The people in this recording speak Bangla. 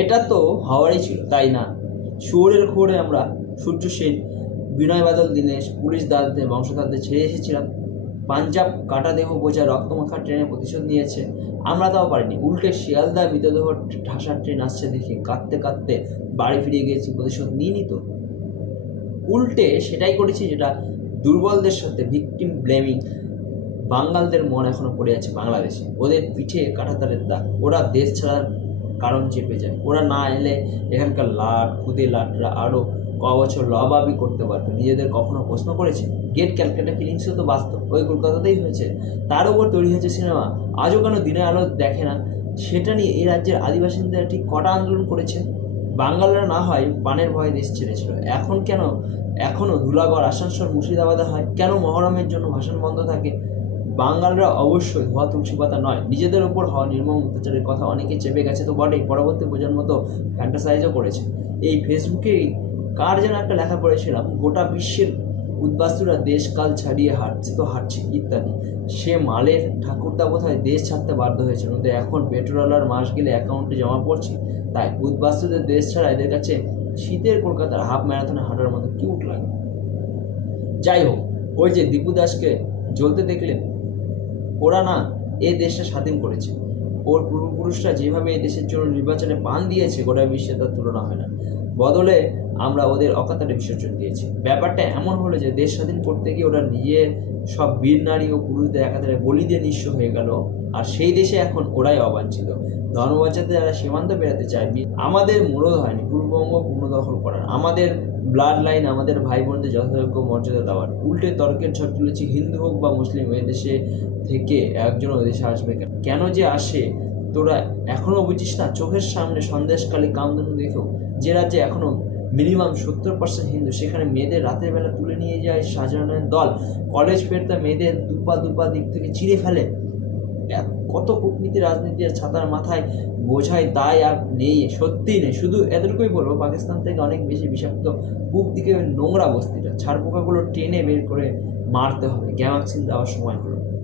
এটা তো হওয়ারই ছিল, তাই না? শুয়োরের খোরে আমরা সূর্য সেন, বিনয় বাদল, দীনেশ, পুলিশ দাসদের বংশধরদের ছেড়ে এসেছিলাম। পাঞ্জাব কাটা দেহ বোঝা রক্তমাখা ট্রেনে প্রতিশোধ নিয়েছে। আমরা তাও পারিনি। উল্টে শিয়ালদা মৃতদেহ ঠাসার ট্রেন আসছে দেখে কাঁদতে কাঁদতে বাড়ি ফিরে গিয়েছি, প্রতিশোধ নিয়ে তো। উল্টে সেটাই করেছি যেটা দুর্বলদের সাথে ভিকটিম ব্লেমিং বাঙালদের মন এখনও পড়ে আছে বাংলাদেশে। ওদের পিঠে কাঁটাতারের দাগ। ওরা দেশ ছাড়ার কারণ চেপে যায়। ওরা না এলে এখানকার লাট, খুদে লাটরা আরও ক বছর লবাবি করতে পারতো। নিজেদের কখনো প্রশ্ন করেছে? গেট ক্যালকাটা ফিলিংসও তো বাস্তব। ওই কলকাতাতেই হয়েছে। তার উপর তৈরি হয়েছে সিনেমা। আজও কেন দিনের আলো দেখে না? সেটা নিয়ে এই রাজ্যের আদিবাসীদের ঠিক কটা আন্দোলন করেছে? বাঙালরা না হয় পানের ভয়ে দেশ ছেড়েছিল। এখন কেন? এখনও ধুলাগড়, আসানসোল, মুর্শিদাবাদে হয়। কেন মহরমের জন্য ভাষণ বন্ধ থাকে? বাঙালরা অবশ্যই হওয়া তুলসী পাতা নয়। নিজেদের ওপর হওয়া নির্মম অত্যাচারের কথা অনেকে চেপে গেছে তো বটেই, পরবর্তী প্রজন্ম তো ফ্যান্টাসাইজও করেছে। এই ফেসবুকে কার যেন একটা লেখা পড়েছিলাম, গোটা বিশ্বের উদ্বাস্তুরা দেশকাল ছাড়িয়ে হাঁটছে তো হাঁটছে, ইত্যাদি। সে মালের ঠাকুরদা বোধহয় দেশ ছাড়তে বাধ্য হয়েছে। কিন্তু এখন পেট্রোলার মাস গেলে অ্যাকাউন্টে জমা পড়ছে। তাই উদ্বাস্তুদের দেশ ছাড়া এদের কাছে শীতের কলকাতার হাফ ম্যারাথনে হাঁটার মতো কিউট লাগে। যাই হোক, ওই যে দীপু দাসকে জ্বলতে দেখলেন ওরা না এ দেশটা স্বাধীন করেছে। ওর পূর্বপুরুষরা যেভাবে এই দেশের জন্য নির্বাচনে পান দিয়েছে গোটা বিশ্বে তার তুলনা হয় না। বদলে আমরা ওদের অকাতারে বিসর্জন দিয়েছি। ব্যাপারটা এমন হলো যে দেশ স্বাধীন করতে গিয়ে ওরা নিজের সব বীর নারী ও পুরুষদের একাধারে বলি দিয়ে নিঃস্ব হয়ে গেল। আর সেই দেশে এখন ওরাই অবাঞ্ছিত। ধর্ম বাঁচাতে যারা সীমান্ত বেড়াতে চায় আমাদের মূলত হয়নি, পূর্ববঙ্গ পুনর্দখল করার। আমাদের ব্লাড লাইন আমাদের ভাই বোনদের যথাযোগ্য মর্যাদা দেওয়ার। উল্টে তর্কের ঝড় তুলেছি হিন্দু হোক বা মুসলিম ওই দেশে থেকে একজন দেশে আসবে কেন? কেন যে আসে, তোরা এখনও বুঝিস না? চোখের সামনে সন্দেশকালী কামধনু দেখেও যে রাজ্যে এখনও মিনিমাম সত্তর পার্সেন্ট হিন্দু, সেখানে মেয়েদের রাতের বেলা তুলে নিয়ে যায় সাজানোর দল। কলেজ ফেরতে মেয়েদের দুপা দুপা দিক থেকে চিড়ে ফেলে। কত কূটনীতি, রাজনীতি আর ছাতার মাথায় বোঝায় দায় আর নেই, সত্যিই নেই। শুধু এতটুকুই বলব, পাকিস্তান থেকে অনেক বেশি বিষাক্ত পূব দিকে নোংরা বস্তিটা, ছাড়পোকাগুলো টেনে বের করে মারতে হবে গ্যামাক্সিন দেওয়ার সময় হলো।